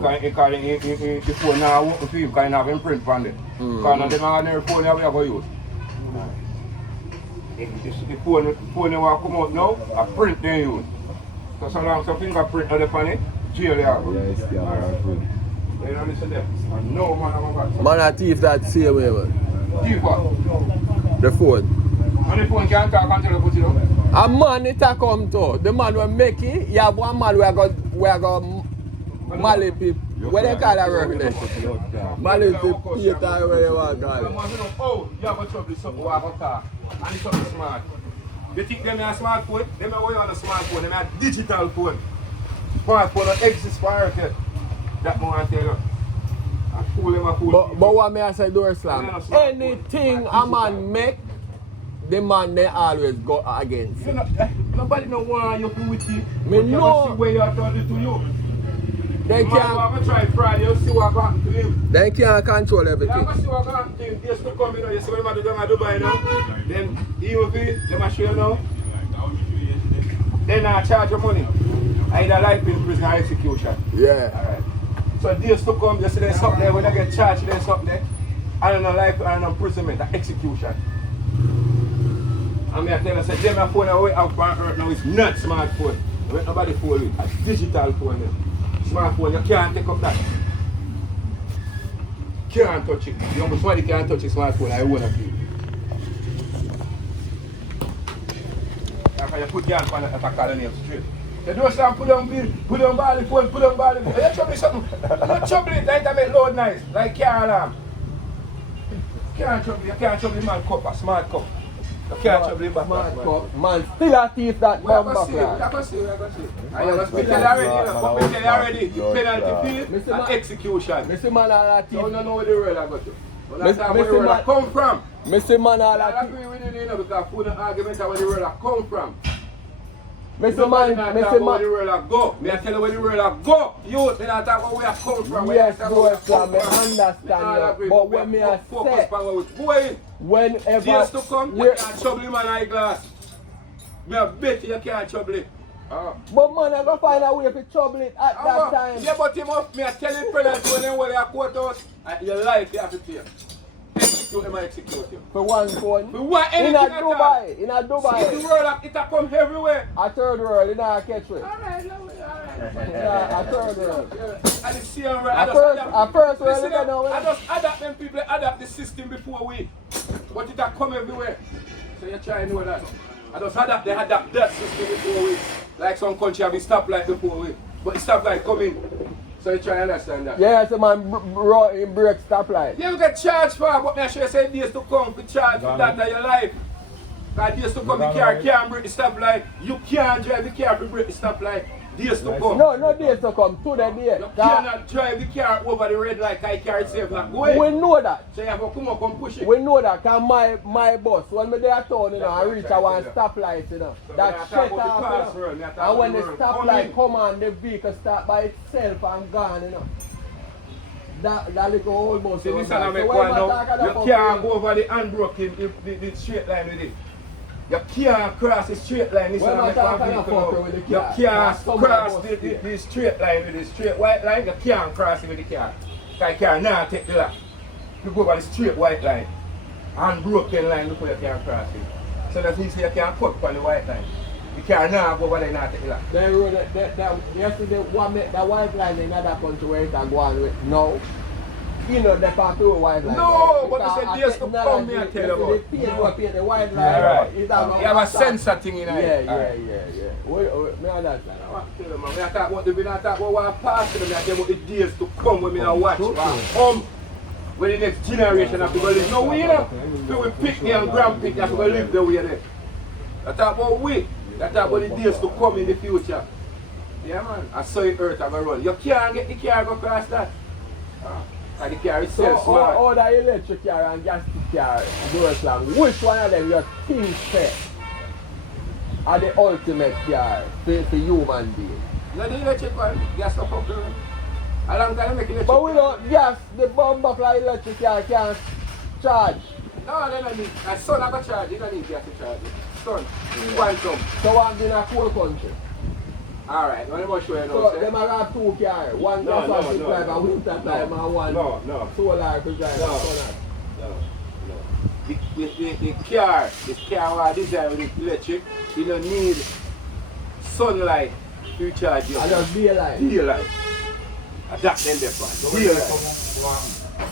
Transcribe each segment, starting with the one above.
the phone now won't see him because he have him print on it. Because of them ordinary phone we are going to use. If the phone you want to come out now, a print they use. So long as the fingerprint on the phone, jail you have. Yeah, it's print. You don't listen to them? No man, I'm about. Man a thief that same way, man. Thief what? The phone. And the phone can't talk until you put it on? A man it a come to. The man will make it. You have one man we are going Mali people. What they call that work there? Mali people, Peter, where you want to call it. Oh, you have a trouble with something, you have a car. And it's something smart. You think them are a smartphone? Them are way on a smartphone, them are a digital phone. Smartphone don't exist for Earth yet. That man tell you. I fool them, I fool them. But what may I say, Door Slam? Anything a man make, the man they always go against. You know, nobody no want you to with you. Me know. You see where you are talking to you. They Man, I'm try Friday, you see what happened to him. They can't control You everything. see what happened to him. Days to come, you know, you see what man do down at Dubai now. Then he will be, them are show you now. Then I charge your money. Either life in prison or execution. Yeah. Alright. So days to come, you see there's something there, when I get charged, there's something there. I don't know life and imprisonment, execution. And I tell you, I said, them phone away out on Earth now is not smartphone. When nobody phone it, a digital phone. Smartphone, you can't take up that. Can't touch it. You know, somebody can't touch a smartphone, I won't have you. After you put your hand on it, I call the name straight. You don't stand, put on ball phone, put on ball phone. You trouble something. You trouble it, like to make load nice, like car alarm. You can't trouble the man cup, a smart cup. You can't trouble the back cup. Man, still a thief that We are bomb going to see, we back. are going to see, we are going to see. I was tell you already, you know, but we tell you already, penalty fee and execution. Mr. Man all a thief. You don't know where the world I got to. But that's Mr. where the world Man- I come from. Mr. Man all I a agree with you, you know, because food and argument are where the world I come from. Mr. Nobody Man, not Mr. talk about where the Man. world I go. Me I tell you where the world I go. You, they not talk about where I come from. Yes, They not talk Door about Slam, where I I come from. understand Me all you. agree, But we when me are I focus say, on where we're going. whenever Days to come, you we're- can't trouble him an eyeglass. Me I bet you can't trouble it. but man, I go find a way to trouble it at that time. Yeah, but him up, me I tell him penalty when they wear a court out, your life you have to pay. Execute him and execute him. For one phone. We want In anything a at all. Dubai, in a See Dubai, the world, it a come everywhere. a third world, in a catch way. Alright, Yeah, a third world. And the same way, A first world, listen, you know, I just adapt them people, adapt the system before we. But it a come everywhere. So you try to know that. I just adapt that system before we. Like some country have a stoplight before we. But the stoplight coming. So you try to understand that. Yeah, so man, in break stoplight. You don't get charged for it, but I sure say days to come to charge for that in your life. Because days to come, the car can't break the stoplight. You can't drive the car to break the stoplight. Days to come. No days to come, to the day. You cannot drive the car over the red light because the car itself not going. We know that. So you have to come up and push it. We know that, because my bus, when me there town, you know, I reach a one stoplight, you know, So that me shut talk about the off, pass you road, know. me talk And when the about the road. stoplight come on, the vehicle start by itself and gone, you know. That little old bus. See, was this that. one I make So one when now. I talk about You can't go over the unbroken, the straight line with it. You can't cross the straight line. This When one I I make talk one about vehicle fucker now. with the You car, can't some cross of the bus the straight line with the straight white line. You can't cross it with the car. Because the car now take the left. You go over the straight white line. Unbroken line before you can cross it. So that means you can't cut on the white line. You can't now go over there and not take the left. They road yesterday that white line in another country where it can go on with no. You know the part two white line. No, but they said days to come me and tell you about. The white line. Alright. You You have a sensor thing in there. Yeah. Me understand. I talk about the talk about what past them, I talk about the days to come when me not watch. When the next generation have to go live. No, we know. So we pick me and grandpick have to go live the way there. I talk about we. I talk about the days to come in the future. Yeah man. I saw it earth have a run. You can't get the car go across that. And the car is So smart. all the electric car and gas car, Door Slam, which one of them you think fair are the ultimate car for human being? You know the electric one, gas up up there. A long time make electric. But we don't gas, the bomb like electric car can't charge. No, they don't need. A son have a charge, you don't need gas to charge it. Son, quantum. So I'm in a cool country. Alright, what am I showing you So now, them sir? are got 2 cars. One No, gas no, one to no, drive no. a winter time and one No. solar to drive No. a solar. No. The car was designed with electric, you don't need sunlight to charge you. And just daylight. Daylight. That's them different. Daylight.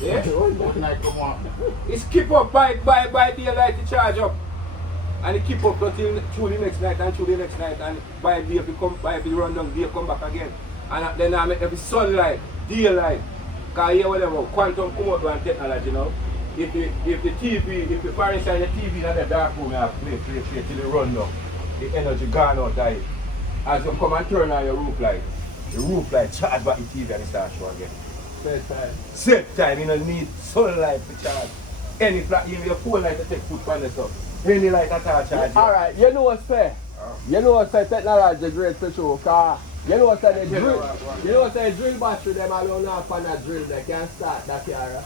Yeah? What night come on? It's keep up by daylight to charge up. And it keep up until through the next night and through the next night, and by day if you come by if you run down, day come back again. And then I make every sunlight, daylight. Cause here whatever, quantum come out with technology now. If the parents inside the TV in the dark room, you have to play till it run down. The energy gone out of it. As you come and turn on your roof light, the roof light charge back the TV and it starts show again. Same time, you don't need sunlight to charge. Any flat, even your phone light to take foot on this up. Any light at all charge. Alright, you know what's fair? You know what's fair technology great to show car. You know what's the drill? You know what's the drill battery them alone have on a drill they can start that car.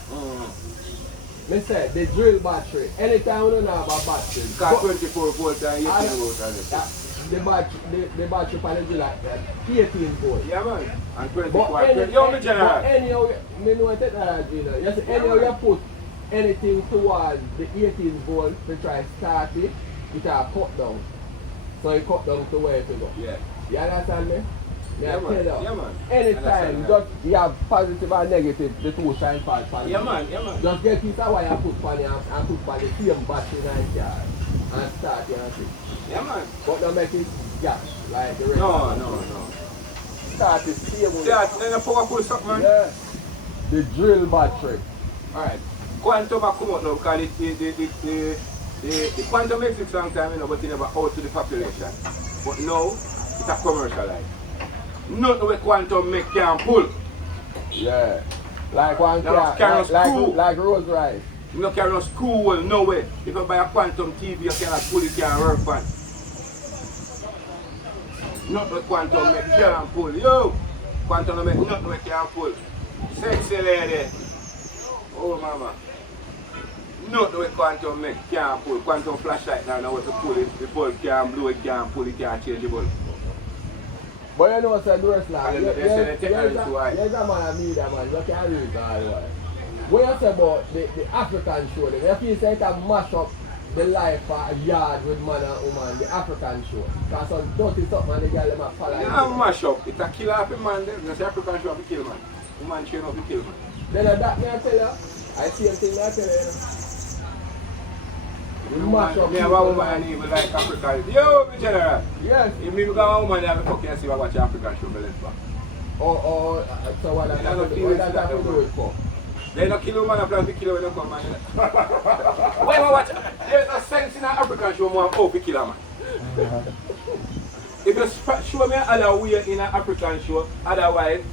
Me say the drill battery. Anytime we don't have a battery. Because 24 volts and 18 volts on it. The battery for the drill like 18 volts. Yeah man. And 24 But general. anyhow, me know technology, you know. You see, anyhow you put anything towards the 18 volt to try start it, it can cut down. So it cut down to where to go. Yeah. You understand me? Yeah, man. Tell you, Yeah, man. anytime, just you have positive and negative, the two shine part. Yeah man, yeah man. Just get piece of wire put on it and put on the same battery in the car and start your thing. Yeah man. But don't make it gas like the rest. No. Start the same way. Yeah, then the power pull something man. Yeah. The drill battery. Alright. Quantum have come out now because the quantum exists long time, you know, but it never out to the population. But now, it's a commercialized. Nothing with quantum make can pull. Yeah. Like one Now, car, carry screw. like Rolls Royce. You don't carry no screw well, no way. If you buy a quantum TV, you cannot pull it, can't work on. Nothing with quantum make can pull. Yo! Quantum don't make nothing with can pull. Sexy lady. Oh mama. Nothing with quantum make can pull. Quantum flashlight now know what to pull it. The bulb can blow, it can pull, it can change the bulb. But you know what's the worst like? And they say they take There's it to why. a man of media man, you can't read it all the way. When you say about the African show, them, you feel like you mash up the life of a yard with man and woman, the African show. Because some dirty stuff man, the girl them a follow. Yeah, mash up. It's a kill off a man there. That's the African show of a kill man. Woman train of a kill man. Then that me I tell you, I see a thing I tell you, you know. We mash up Me have a people, woman man. and even like African. Yo, me general. Yes. If me got a woman, I have a fucking see what watch African show, me let's back. Or so what that have to do it for? They don't kill a woman, I plan to kill her when they come, man. Why am I watch? There's no sense in an African show, man. Oh, we kill a man. If you show me another way in an African show, otherwise,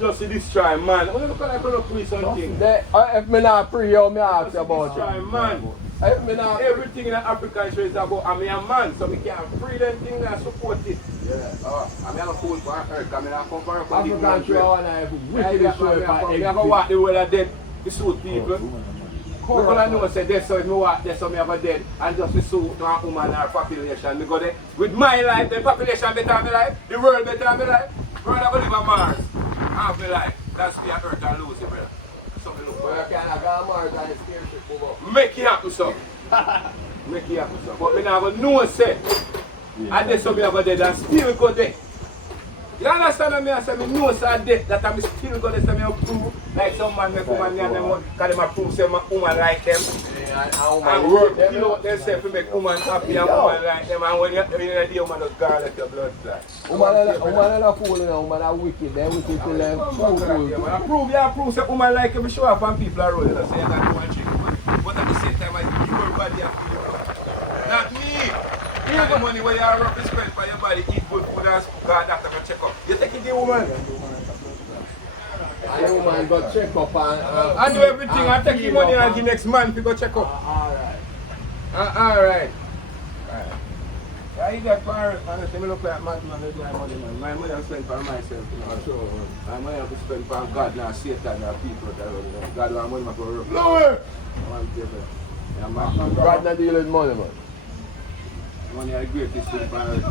just to destroy, man. What do you call it? Something. If me not pre you, me ask you about Destroy, it. man. If me not Everything in an African show is about I'm a man, so we can't free them things and support it. Yeah. I'm not a fool for Earth, I'm not come from African show and I wicked show if I You never walk the world of dead to suit people. All I know is that that's how me walk, that's how me have a dead and just to suit one woman or population. Me go there with my life, the population better than my life, the world better than my life. World I live on Mars. Half my life. That's the Earth and lose it, brother. Something look for. you can't go Mars and steer ship over. Make it happen, so. Make it happen, so. But me never know, say. And that's how me have a dead and still go there. You understand what I say? Me know so dead that I'm still going to say me approve. Like some man make woman and them because them approve say my woman like them. And work kill out themselves to make woman happy and woman like them. And when you're in a day, woman just gone like your blood clot. Woman are fool, woman are wicked. They wicked till them fool. You approve say woman like you, show up and people are rolling. You say you got one chick, but at the same time, your body have to look. Not me. You have the money where you are rough spend for your body, eat good food and go to doctor for check up. You take it the woman. And the woman got check up and do everything and take the money and the next man to go check up. Alright. Alright. I got parents, man. I look like madman with my money, man. My money I spend for myself, you know. Sure. My money I have to spend for God, not Satan, not people. God want money for work. No way! I want to give it. God not deal with money, man. Money are the greatest thing for earth,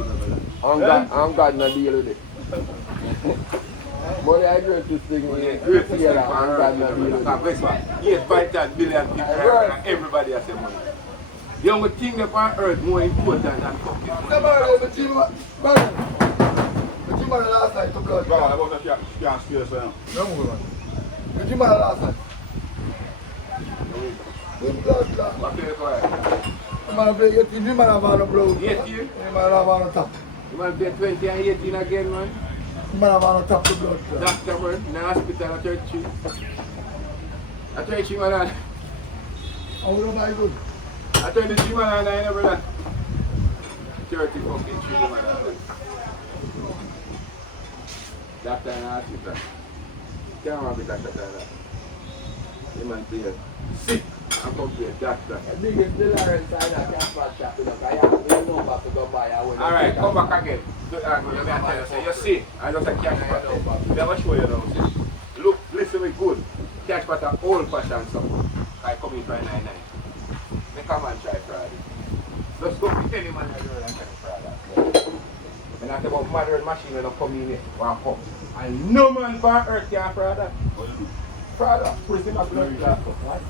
brother. I'm God no deal with it. Money I great to thing Money are with the greatest thing yeah, for I'm earth, God no deal brother. with Because it. guess what? 8 billion people and everybody has their money. The only thing that on earth more important than fucking money. The gym man last night took blood. Bro, I was a can't steal so. The gym man last night. The blood clot. What do you call it? The man play 18, the man have on the blood. 18? The man have on the top. You want to play 20 and 18 again, man? The man have on the top the blood clot. Doctor, man, in the hospital at 33. At 33, man. How do I good? At 23, man, I never that. 30 fucking 3, man. Doctor in the hospital. Can't want to be doctor like that. The man played sick and come to a doctor. The biggest dealer inside that cash shop, you know, I have no number to go buy. Alright, come back again. You see, I just a cash pot. Let me show you now. See. Look, listen me good. Cash pot are old fashioned something. I come in for 99. They come and try Friday. Just go with any man that do that kind of Friday. When I talk about modern machine when I come in here, one come. And no man on earth can fraud that. Fraud, prison of blood clot. What?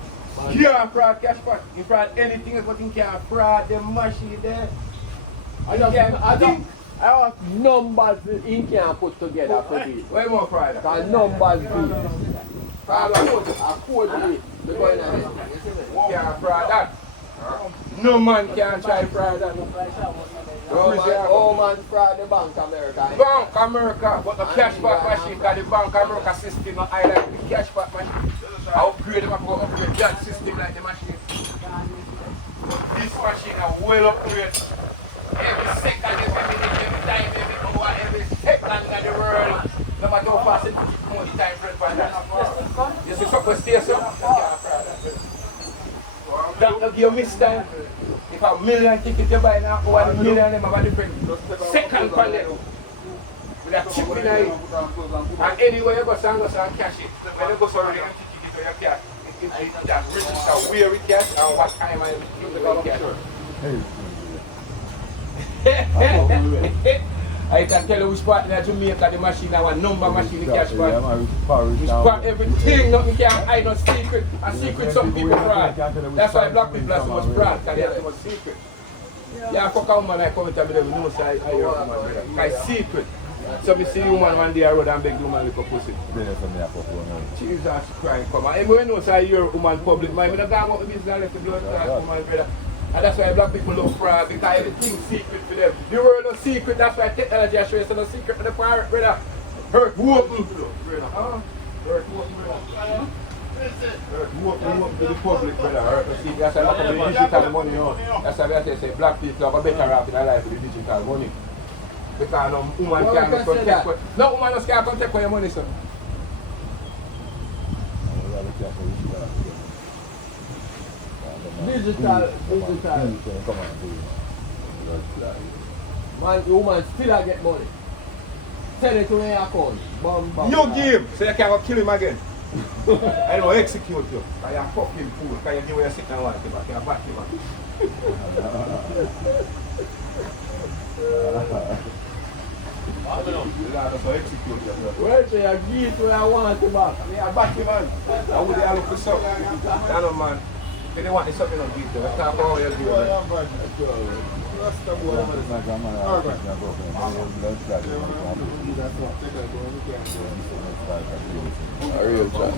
Can't fraud cash pot. You fraud anything but you can't fraud the machine there. I have numbers he can put together for this. Where more fraud? Because numbers do. I code it. Because You can't fraud that. No man can try fraud that. oh man fraud the Bank America. Bank America, but the cash back machine, because the Bank America system not high like the cash back machine. I upgrade them, I go upgrade that system like the machine. This machine is well upgraded. Every second, every minute, every time, every hour, every second in the world. No matter how fast it keep money time for that. You see something stay so? That will give you miss time. If a million tickets you buy now, 1 million them have a different second quality. With a chip in it. And anywhere you go and cash it. When you go already and ticket it for your cash. That register where it cash and what time I use the cash. I can tell you which part in Jamaica the machine and what number machine the cash part. Which part everything, nothing can hide, no secret. A secret some people fraud. That's why black people are so much fraud, because they have so much secret. Yeah, fuck a woman I come and tell me them know say I hear a woman, brother. Because secret. So me see a woman one day I road and beg the woman lick a pussy. Jesus Christ, come on. And when you know say I hear a woman public, I don't go about the business and let the blood clot woman, brother. And that's why black people love fraud, because everything's secret for them. The world is secret, that's why technology is showing us no secret for the pirate, brother. Earth open, brother. Earth open, brother. Earth open to the public, brother. Earth secret, that's why I'm talking about digital money. That's why I say black people have a better rap in their life with the digital money. Because no woman can't just come take away. No woman just can't come take away your money, sir. Digital. Man, the woman still get money. Send it to your account. Bam, bam, New bam. game, so you can't go kill him again. I don't execute you. Because you're a fucking fool. Because you give away your sick and wife back. You're back, you also execute you. Well, so you give it where I want to back. I mean, I'm back, man. I would have looked for something. I know, man. If they want something on video, let's talk about what you're doing. A real chat.